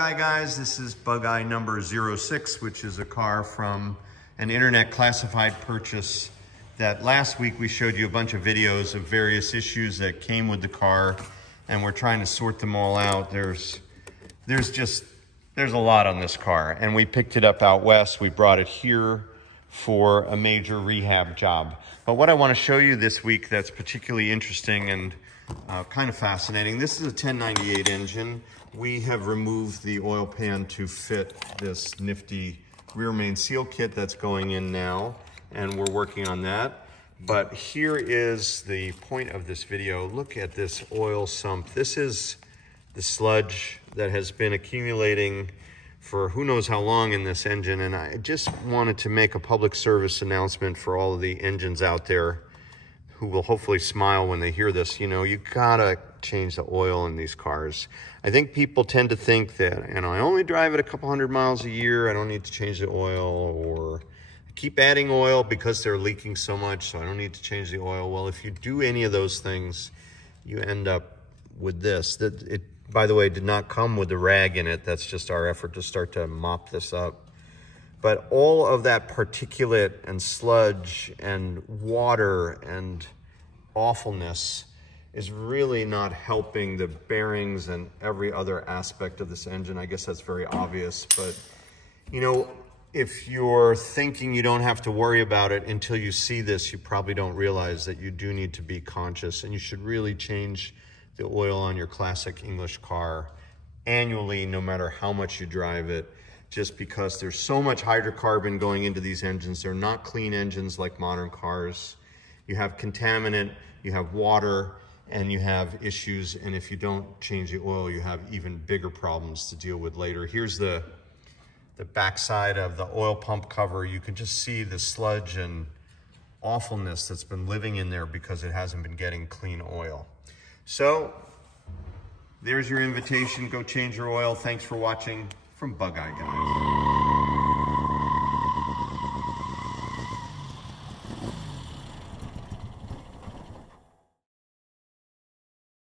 Bugeye guys, this is Bugeye number 06, which is a car from an internet classified purchase that last week we showed you a bunch of videos of various issues that came with the car, and we're trying to sort them all out. There's a lot on this car, and we picked it up out west. We brought it here for a major rehab job. But what I want to show you this week that's particularly interesting and kind of fascinating, this is a 1098 engine. We have removed the oil pan to fit this nifty rear main seal kit that's going in now, and we're working on that. But here is the point of this video. Look at this oil sump. This is the sludge that has been accumulating for who knows how long in this engine, and I just wanted to make a public service announcement for all of the engines out there who will hopefully smile when they hear this. You know, you gotta change the oil in these cars. I think people tend to think that, you know, I only drive it a couple hundred miles a year, I don't need to change the oil, or I keep adding oil because they're leaking so much, so I don't need to change the oil. Well, if you do any of those things, you end up with this. It, by the way, did not come with the rag in it. That's just our effort to start to mop this up. But all of that particulate and sludge and water and awfulness is really not helping the bearings and every other aspect of this engine. I guess that's very obvious, but you know, if you're thinking you don't have to worry about it until you see this, you probably don't realize that you do need to be conscious, and you should really change the oil on your classic English car annually, no matter how much you drive it, just because there's so much hydrocarbon going into these engines. They're not clean engines like modern cars. You have contaminant, you have water, and you have issues, and if you don't change the oil, you have even bigger problems to deal with later. Here's the backside of the oil pump cover. You can just see the sludge and awfulness that's been living in there because it hasn't been getting clean oil. So there's your invitation. Go change your oil. Thanks for watching from Bugeye guys.